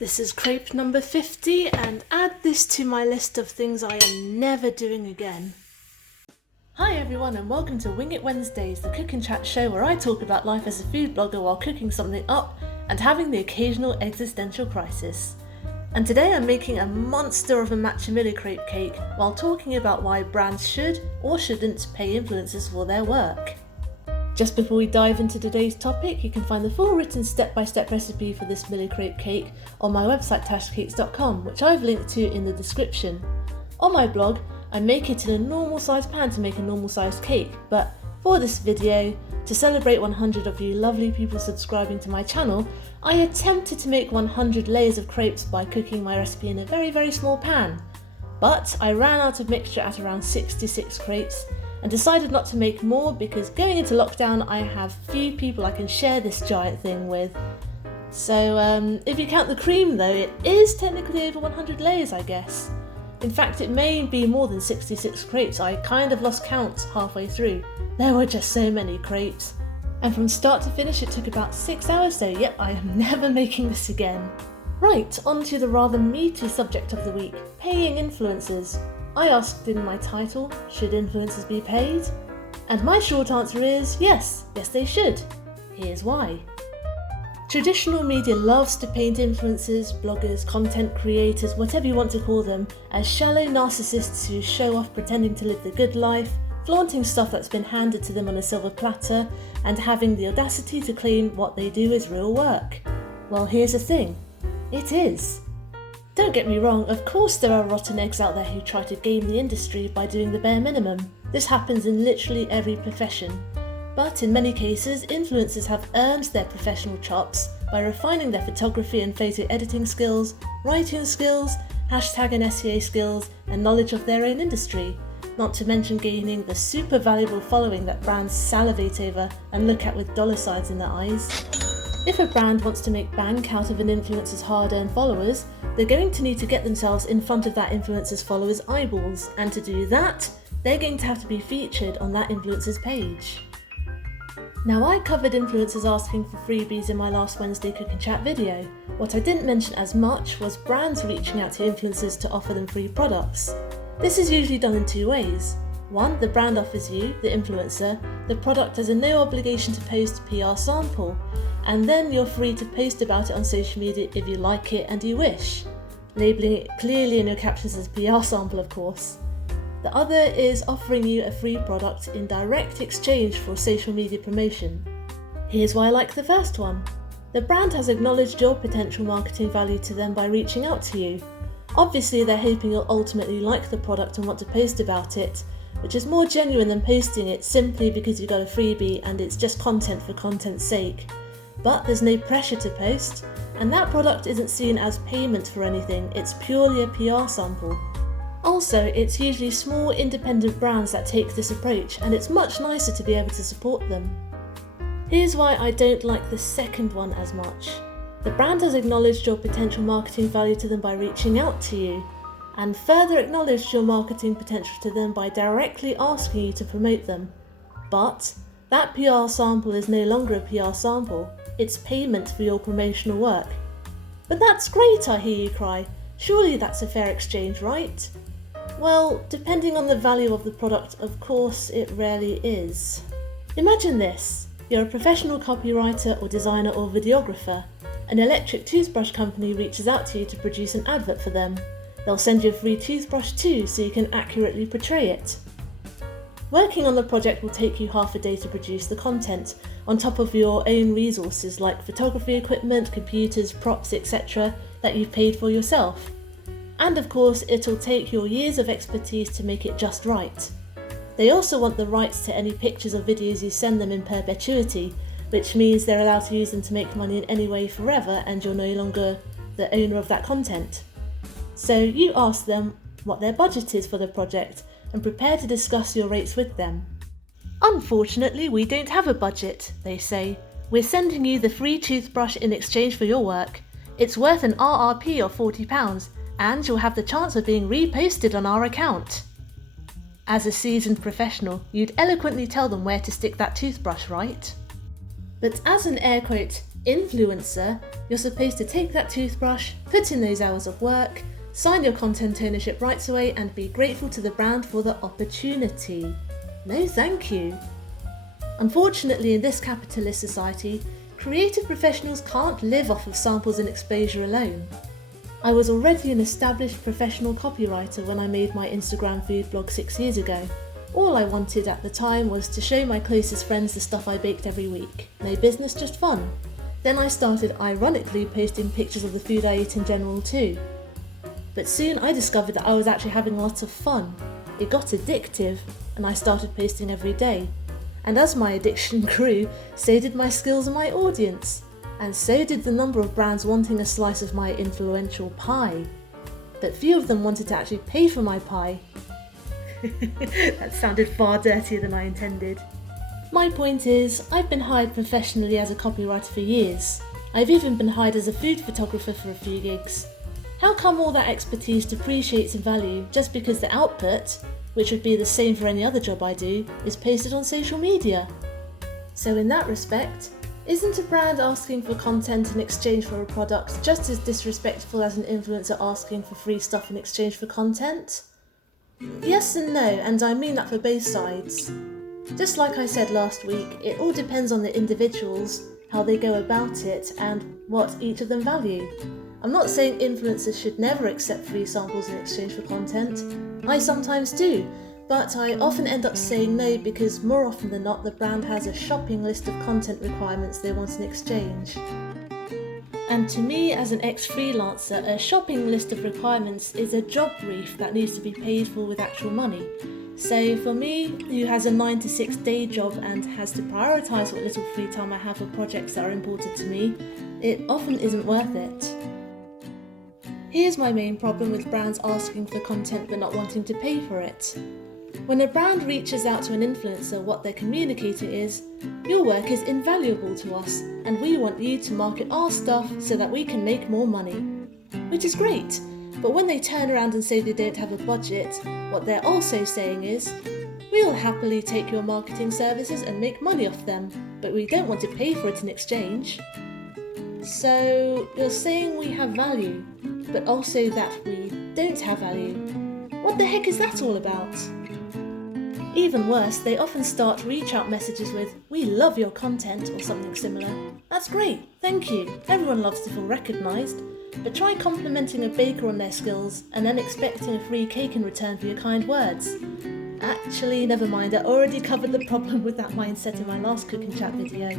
This is crepe number 50, and add this to my list of things I am never doing again. Hi everyone, and welcome to Wing It Wednesdays, the cook and chat show where I talk about life as a food blogger while cooking something up and having the occasional existential crisis. And today I'm making a monster of a matcha Mille Crepe cake while talking about why brands should or shouldn't pay influencers for their work. Just before we dive into today's topic, you can find the full written step-by-step recipe for this Mille Crepe cake on my website tashcakes.com, which I've linked to in the description. On my blog, I make it in a normal sized pan to make a normal sized cake, but for this video, to celebrate 100 of you lovely people subscribing to my channel, I attempted to make 100 layers of crepes by cooking my recipe in a very small pan. But I ran out of mixture at around 66 crepes and decided not to make more because going into lockdown I have few people I can share this giant thing with. So if you count the cream though, it is technically over 100 layers I guess. In fact, it may be more than 66 crepes. I kind of lost count halfway through. There were just so many crepes. And from start to finish it took about 6 hours, so yep, I am never making this again. Right, on to the rather meaty subject of the week, paying influencers. I asked in my title, should influencers be paid? And my short answer is yes they should. Here's why. Traditional media loves to paint influencers, bloggers, content creators, whatever you want to call them, as shallow narcissists who show off pretending to live the good life, flaunting stuff that's been handed to them on a silver platter, and having the audacity to claim what they do is real work. Well, here's the thing. It is. Don't get me wrong, of course there are rotten eggs out there who try to game the industry by doing the bare minimum. This happens in literally every profession. But in many cases, influencers have earned their professional chops by refining their photography and photo editing skills, writing skills, hashtag and SEO skills, and knowledge of their own industry, not to mention gaining the super valuable following that brands salivate over and look at with dollar signs in their eyes. If a brand wants to make bank out of an influencer's hard-earned followers, they're going to need to get themselves in front of that influencer's followers' eyeballs, and to do that, they're going to have to be featured on that influencer's page. Now, I covered influencers asking for freebies in my last Wednesday Cook and Chat video. What I didn't mention as much was brands reaching out to influencers to offer them free products. This is usually done in two ways. One, the brand offers you, the influencer, the product as a no obligation to post PR sample, and then you're free to post about it on social media if you like it and you wish, labelling it clearly in your captions as PR sample of course. The other is offering you a free product in direct exchange for social media promotion. Here's why I like the first one. The brand has acknowledged your potential marketing value to them by reaching out to you. Obviously they're hoping you'll ultimately like the product and want to post about it, which is more genuine than posting it simply because you got a freebie and it's just content for content's sake. But there's no pressure to post, and that product isn't seen as payment for anything, it's purely a PR sample. Also, it's usually small independent brands that take this approach, and it's much nicer to be able to support them. Here's why I don't like the second one as much. The brand has acknowledged your potential marketing value to them by reaching out to you, and further acknowledged your marketing potential to them by directly asking you to promote them. But that PR sample is no longer a PR sample, it's payment for your promotional work. But that's great, I hear you cry. Surely that's a fair exchange, right? Well, depending on the value of the product, of course it rarely is. Imagine this. You're a professional copywriter or designer or videographer. An electric toothbrush company reaches out to you to produce an advert for them. They'll send you a free toothbrush too, so you can accurately portray it. Working on the project will take you half a day to produce the content, on top of your own resources like photography equipment, computers, props, etc. that you've paid for yourself. And of course, it'll take your years of expertise to make it just right. They also want the rights to any pictures or videos you send them in perpetuity, which means they're allowed to use them to make money in any way forever and you're no longer the owner of that content. So you ask them what their budget is for the project and prepare to discuss your rates with them. Unfortunately, we don't have a budget, they say. We're sending you the free toothbrush in exchange for your work. It's worth an RRP of £40 and you'll have the chance of being reposted on our account. As a seasoned professional, you'd eloquently tell them where to stick that toothbrush, right? But as an air quote, Influencer, you're supposed to take that toothbrush, put in those hours of work, sign your content ownership rights away and be grateful to the brand for the opportunity. No thank you. Unfortunately, in this capitalist society, creative professionals can't live off of samples and exposure alone. I was already an established professional copywriter when I made my Instagram food blog 6 years ago. All I wanted at the time was to show my closest friends the stuff I baked every week. No business, just fun. Then I started ironically posting pictures of the food I ate in general too. But soon I discovered that I was actually having lots of fun. It got addictive and I started posting every day. And as my addiction grew, so did my skills and my audience. And so did the number of brands wanting a slice of my influential pie. But few of them wanted to actually pay for my pie. That sounded far dirtier than I intended. My point is, I've been hired professionally as a copywriter for years. I've even been hired as a food photographer for a few gigs. How come all that expertise depreciates in value just because the output, which would be the same for any other job I do, is posted on social media? So in that respect, isn't a brand asking for content in exchange for a product just as disrespectful as an influencer asking for free stuff in exchange for content? Yes and no, and I mean that for both sides. Just like I said last week, it all depends on the individuals, how they go about it, and what each of them value. I'm not saying influencers should never accept free samples in exchange for content. I sometimes do, but I often end up saying no because more often than not the brand has a shopping list of content requirements they want in exchange. And to me, as an ex-freelancer, a shopping list of requirements is a job brief that needs to be paid for with actual money. So for me, who has a 9 to 6 day job and has to prioritise what little free time I have for projects that are important to me, it often isn't worth it. Here's my main problem with brands asking for content but not wanting to pay for it. When a brand reaches out to an influencer, what they're communicating is, your work is invaluable to us and we want you to market our stuff so that we can make more money. Which is great, but when they turn around and say they don't have a budget, what they're also saying is, we'll happily take your marketing services and make money off them, but we don't want to pay for it in exchange. So you're saying we have value, but also that we don't have value. What the heck is that all about? Even worse, they often start reach-out messages with, we love your content, or something similar. That's great, thank you. Everyone loves to feel recognised. But try complimenting a baker on their skills and then expecting a free cake in return for your kind words. Actually, never mind, I already covered the problem with that mindset in my last Cook and Chat video.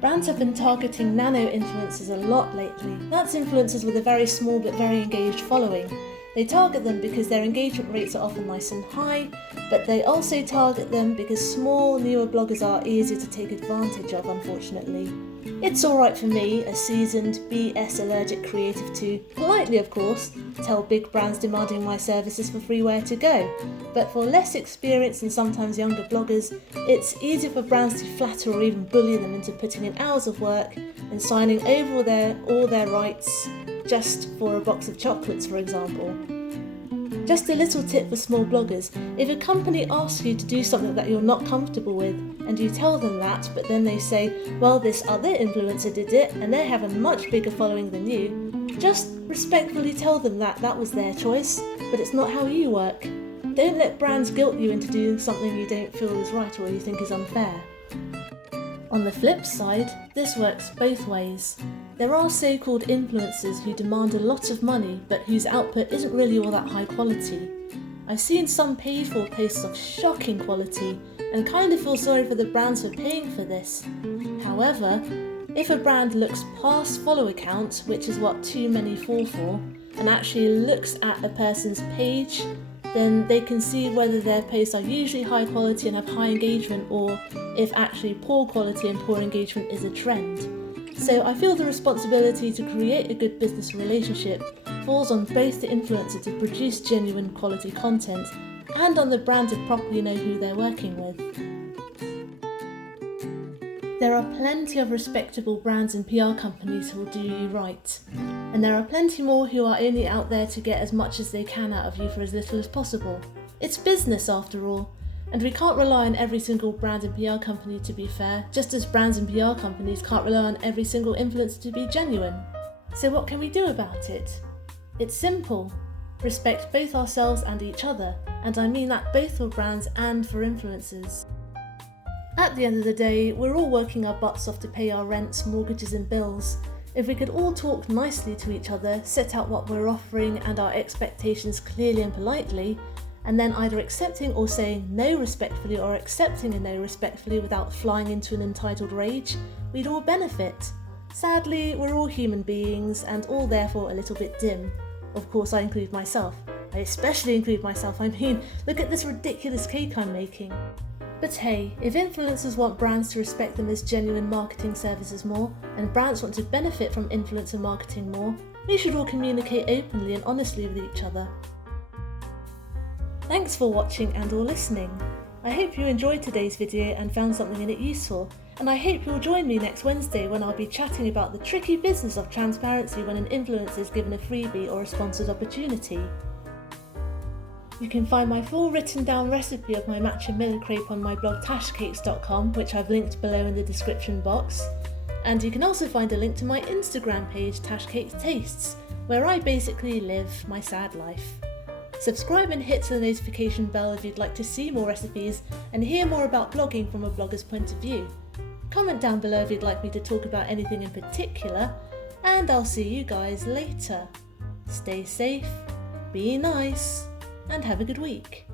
Brands have been targeting nano-influencers a lot lately. That's influencers with a very small but very engaged following. They target them because their engagement rates are often nice and high, but they also target them because small, newer bloggers are easier to take advantage of, unfortunately. It's alright for me, a seasoned, BS allergic creative to, politely of course, tell big brands demanding my services for free where to go. But for less experienced and sometimes younger bloggers, it's easier for brands to flatter or even bully them into putting in hours of work and signing over all their rights just for a box of chocolates, for example. Just a little tip for small bloggers, if a company asks you to do something that you're not comfortable with, and you tell them that, but then they say, well, this other influencer did it, and they have a much bigger following than you, just respectfully tell them that that was their choice, but it's not how you work. Don't let brands guilt you into doing something you don't feel is right or you think is unfair. On the flip side, this works both ways. There are so-called influencers who demand a lot of money but whose output isn't really all that high quality. I've seen some paid-for posts of shocking quality and kind of feel sorry for the brands for paying for this. However, if a brand looks past follower count, which is what too many fall for, and actually looks at a person's page, then they can see whether their posts are usually high quality and have high engagement, or if actually poor quality and poor engagement is a trend. So I feel the responsibility to create a good business relationship falls on both the influencer to produce genuine quality content and on the brand to properly know who they're working with. There are plenty of respectable brands and PR companies who will do you right. And there are plenty more who are only out there to get as much as they can out of you for as little as possible. It's business after all. And we can't rely on every single brand and PR company to be fair, just as brands and PR companies can't rely on every single influencer to be genuine. So what can we do about it? It's simple. Respect both ourselves and each other, and I mean that both for brands and for influencers. At the end of the day, we're all working our butts off to pay our rents, mortgages and bills. If we could all talk nicely to each other, set out what we're offering and our expectations clearly and politely, and then either accepting or saying no respectfully or accepting a no respectfully without flying into an entitled rage, we'd all benefit. Sadly, we're all human beings and all therefore a little bit dim. Of course, I include myself. I especially include myself, I mean, look at this ridiculous cake I'm making. But hey, if influencers want brands to respect them as genuine marketing services more, and brands want to benefit from influencer marketing more, we should all communicate openly and honestly with each other. Thanks for watching and or listening. I hope you enjoyed today's video and found something in it useful, and I hope you'll join me next Wednesday when I'll be chatting about the tricky business of transparency when an influencer is given a freebie or a sponsored opportunity. You can find my full written down recipe of my matcha Mille Crepe on my blog tashcakes.com, which I've linked below in the description box. And you can also find a link to my Instagram page, Tashcakes Tastes, where I basically live my sad life. Subscribe and hit the notification bell if you'd like to see more recipes and hear more about blogging from a blogger's point of view. Comment down below if you'd like me to talk about anything in particular, and I'll see you guys later. Stay safe, be nice, and have a good week.